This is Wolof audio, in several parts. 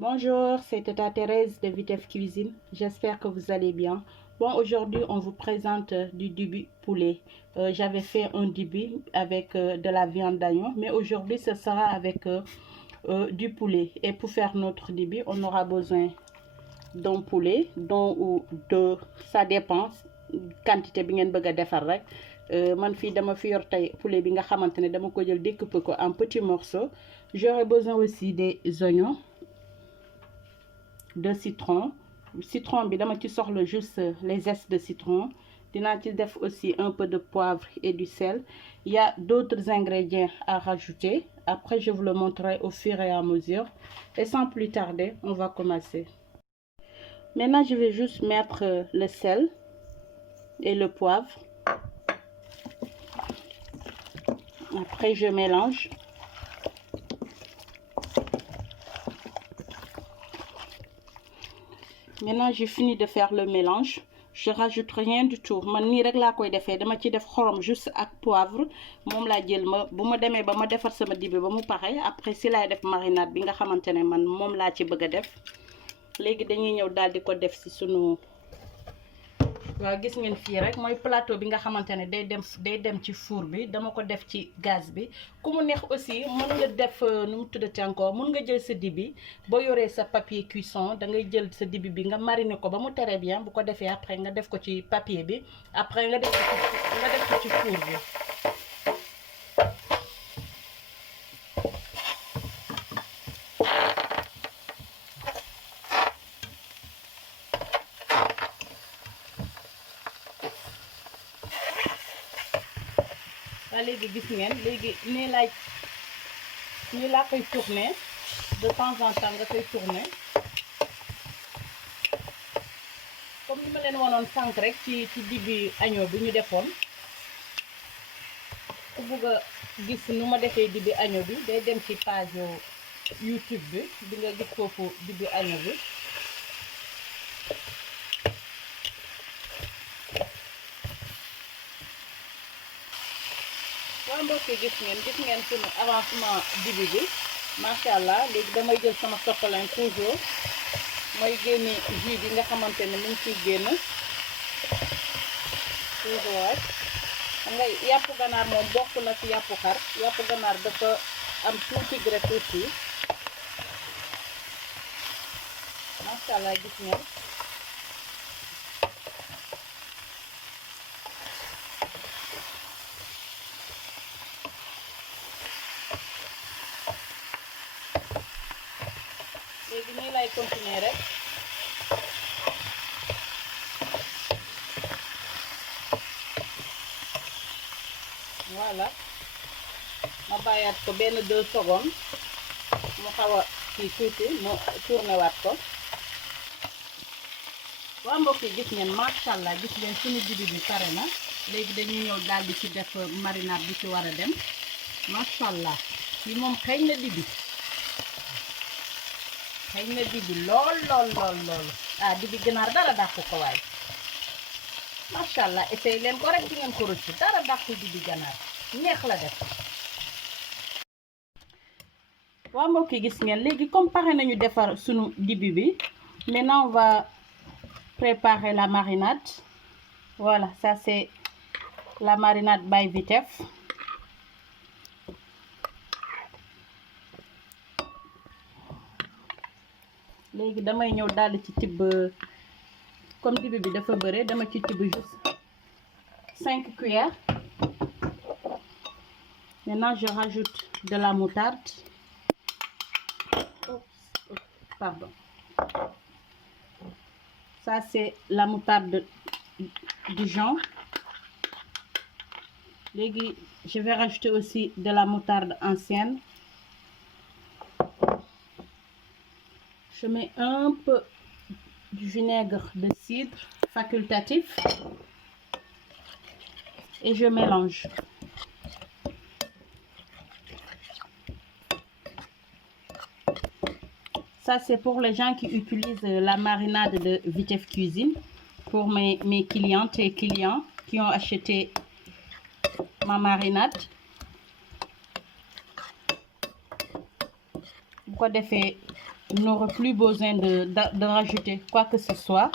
Bonjour, c'est Tata Thérèse de Vitef Cuisine. J'espère que vous allez bien. Bon, aujourd'hui, on vous présente du dibi poulet. J'avais fait un dibi avec de la viande d'agneau, mais aujourd'hui, ce sera avec du poulet. Et pour faire notre dibi, on aura besoin d'un poulet, d'un ou deux, ça dépend quantité bi ngeen bëgg a defar rek. Man fii dama fi yor tey poulet bi nga xamante ne dama ko jël découper ko en petits morceaux. J'aurai besoin aussi des oignons, de citron bi dama ci soxla juste les zestes de citron. Dinaa ci def aussi un peu de poivre et du sel. Il y a d'autres ingrédients à rajouter. Après, je vous le montrerai au fur et à mesure. Et sans plus tarder, on va commencer. Maintenant, je vais juste mettre le sel et le poivre. Après, je mélange. Maintenant, j'ai fini de faire le mélange. Je rajoute rien du tout. Man nii rek laa koy defee dama ci def xorom juste ak poivre moom laa jël ma bu ma demee ba ma defar sama dibi ba mu pare après si laay def marinade bi nga xamante ne man moom laa ci bëgg a def. Léegi dañuy ñëw daal di ko def si sunu waaw gis ngeen fii rek mooy plateau bi nga xamante ne day dem ci four bi dama ko def ci gaz bi. Ku mu neex aussi mën nga def nu mu tuddati encore mën nga jël sa dibi boo yoree sa papier cuisson da ngay jël sa dibi bi nga mariner ko ba mu très bien bu ko defee après nga def ko ci papier bi après nga def ko ci four bi. waa léegi gis ngeen léegi nii laa koy tourner de temps en temps nga koy tourner comme ni ma leen wanoon sànq rek ci dibi agneau bi ñu defoon. ku bugg a gis nu ma defee dibi agneau bi day dem ci page YouTube bi di nga gis foofu dibi agneau bi. waa mbokk yi gis ngeen sunu avancement dibi bi macha allah. Léegi damay jël sama sopalin toujours mooy génne jus bi nga xamante ne mu ngi ciy génn toujours rek. xam nga yàpp ganaar moom bokk na ci yàppu xar. yàpp ganaar dafa am tuuti graisse aussi macha allah gis ngeen. léegi nii lay continuer rek. voilà ma bàyyaat ko benn 2 secondes mu xaw a kii tuuti mu tourné waat ko. waa mbokk yi gis ngeen macha allah gis ngeen suñu dibi bi pare na. léegi dañuy ñëw daal di ci def marinade bi ci war a dem macha allah. yi moom xëy na dibi lool ah dibi ganaar dara dàqu ko waay macha allah. essayé leen ko rek ci ngeen ko rëcc dara dàqu dibi ganaar neex la def. waa mbokk yi gis ngeen léegi comme pare nañu defar sunu dibi bi maintenant on va préparer la marinade. Voilà, ça c'est la marinade by Vitef. léegi damay ñëw daal ci tibb comme dibi bi dafa bëre dama ci tibb juste 5 cuillères. Maintenant je rajoute de la moutarde. Pardon. Ça c'est la moutarde Dijon. Léegi je vais rajouter aussi de la moutarde ancienne. Je mets un peu du vinaigre de cidre facultatif et je mélange. Ça c'est pour les gens qui utilisent la marinade de Vitef Cuisine. Pour mes clientes et clients qui ont acheté ma marinade. Bu ko defee Vous n'aurez plus besoin de rajouter quoi que ce soit,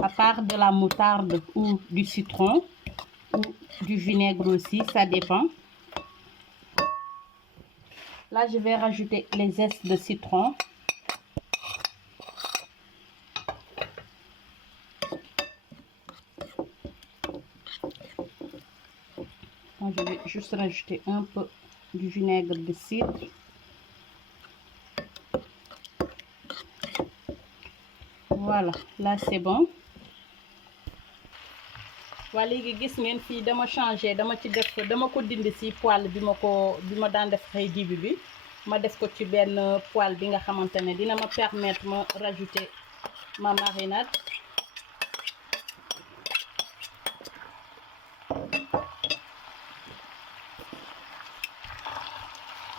à part de la moutarde ou du citron ou du vinaigre aussi, ça dépend. Là, je vais rajouter les zestes de citron. Moi, je vais juste rajouter un peu du vinaigre de cidre. Voilà, là c'est bon. waa léegi gis ngeen fii dama changé dama ko dindi ci poêle bi ma daan def xëy dibi bi ma def ko ci benn poêle bi nga xamante ne dina ma permettre ma rajouter ma marinade.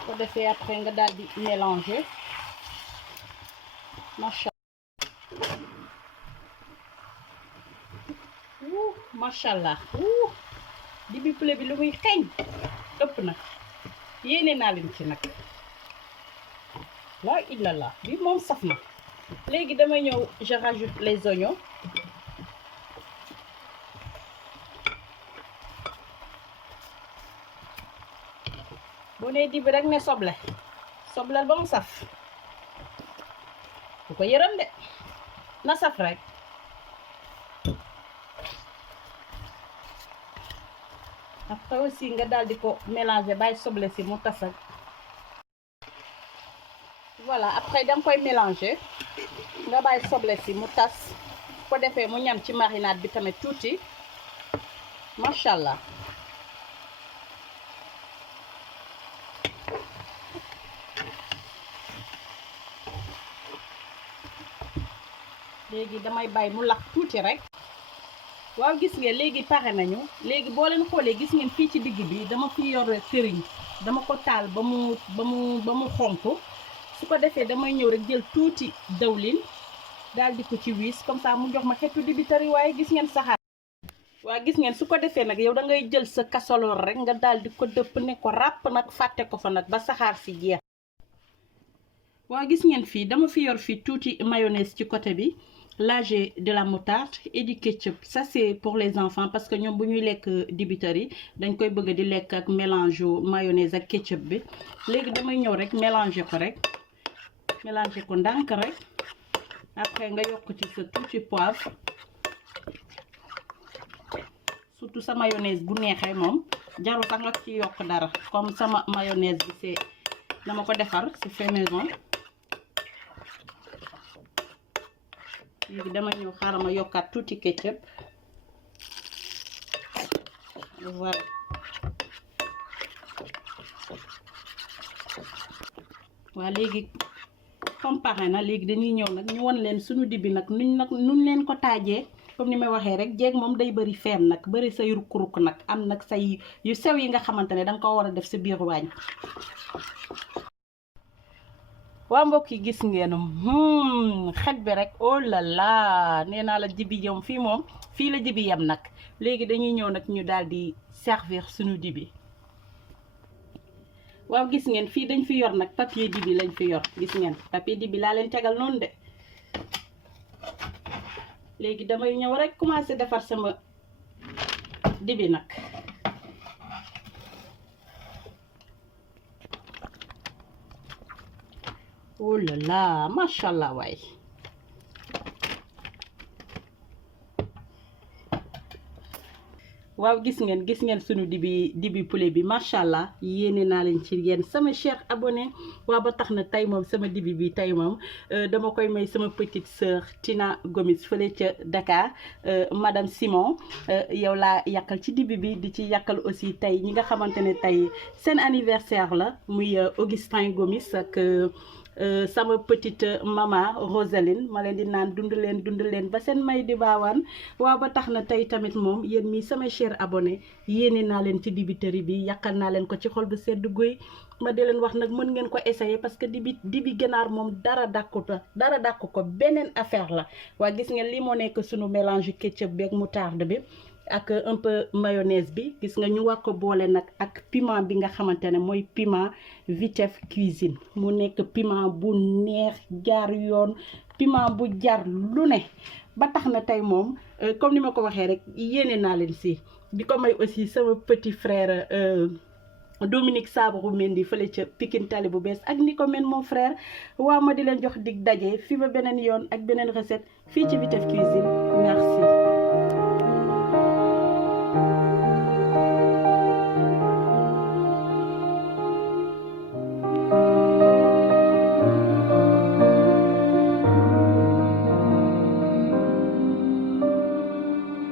ko defee après nga daal di mélanger machallah dibi poulet bi lu muy xeeñ ëpp na yéene naa leen ci nag la illallah bi moom saf na. léegi damay ñëw je rajoute les oignons. boo nee dibi rek ne soblal ba mu saf bu ko yërëm de na saf rek. après aussi nga daal di ko mélanger bàyyi soble si mu tas ak. voilà après danga koy mélanger nga bàyyi soble si mu tas ko defee mu ñam ci marinade bi tamit tuuti macha allah. léegi damay bàyyi mu lakk tuuti rek. waaw gis ngeen léegi pare nañu léegi boo leen xoolee gis ngeen fii ci digg bi dama fi yor këriñ dama ko taal ba mu xonk. su ko defee damay ñëw rek jël tuuti dawlin daal di ko ci wiis comme ça mu jox ma xeetu dibiteri waaye gis ngeen saxaar. waa gis ngeen su ko defee nag yow da ngay jël sa casserole rek nga daal di ko dëpp ne ko ràpp nag fàtte ko fa nag ba saxaar si jeex. waa gis ngeen fii dama fi yor fii tuuti mayonnaise ci côté bi. Là j'ai de la moutarde et du ketchup. Ça c'est pour les enfants parce que ñoom bu ñuy lekk dibiteri dañ koy bëgg di lekk ak mélange mayonnaise ak ketchup bi. léegi damay ñëw rek mélanger ko ndànk rek après nga yokk ci sa tuuti poivre surtout sa mayonnaise bu neexee moom jarul sax nga ci yokk dara comme sama mayonnaise bi c'est dama ko defar c'est fait maison. léegi dama ñëw xaaral ma yokkaat tuuti ketchup voilà. waa léegi comme pare na léegi dañuy ñëw nag ñu won leen suñu dibi nag nuñ leen ko taajee comme ni may waxee rek jeeg moom day bëri feem nag bëri say rukk-rukk nag am nag say yu sew yi nga xamante ne danga ko war a def sa biir waañ. waa mbokk yi gis ngeen xet bi rek oh là là nee naa la dibi yam fii la dibi yam nag. léegi dañuy ñëw nag ñu daal di servir suñu dibi. waaw gis ngeen fii dañ fi yor nag papier dibi lañ fi yor gis ngeen papier dibi laa leen tegal noonu de. léegi damay ñëw rek commencer defar sama dibi nag. oh là là macha allah waay. waaw gis ngeen sunu dibi poulet bi macha allah yéene naa leen ci yéen sama cher abonné. waaw ba tax na tey moom sama dibi bi tey moom dama koy may sama petite sœur Tina Gomis fële ca Dakar madame Simon yow laa yàqal ci dibi bi di ci yàqal aussi tey ñi nga xamante ne tey seen anniversaire la muy Augustin Gomis ak sama petite maman Rosaline ma leen di naan dund leen ba seen may di baawaan. waaw ba tax na tey tamit moom yéen mi sama cher abonné yéene naa leen ci dibiteri bi yàqal naa leen ko ci xol bu sedd guy. ma di leen wax nag mën ngeen ko essayer parce que dibi ganaar moom dara dàqu ko beneen affaire la. waa gis ngeen lii moo nekk sunu mélange ketchup bi ak moutarde bi ak un peu mayonnaise bi gis nga ñu war ko boole nag ak piment bi nga xamante ne mooy piment Vitef Cuisine mu nekk piment bu neex jaar yoon piment bu jar lu ne ba tax na tey moom comme ni ma ko waxee rek yéene naa leen si di ko may aussi sama petit frère Dominique Sabrou Mendy fële ca Pikine Tali bu bees ak ni ko men mon frère waaw ma di leen jox dig daje fi ba beneen yoon ak beneen recette fii ci Vitef Cuisine merci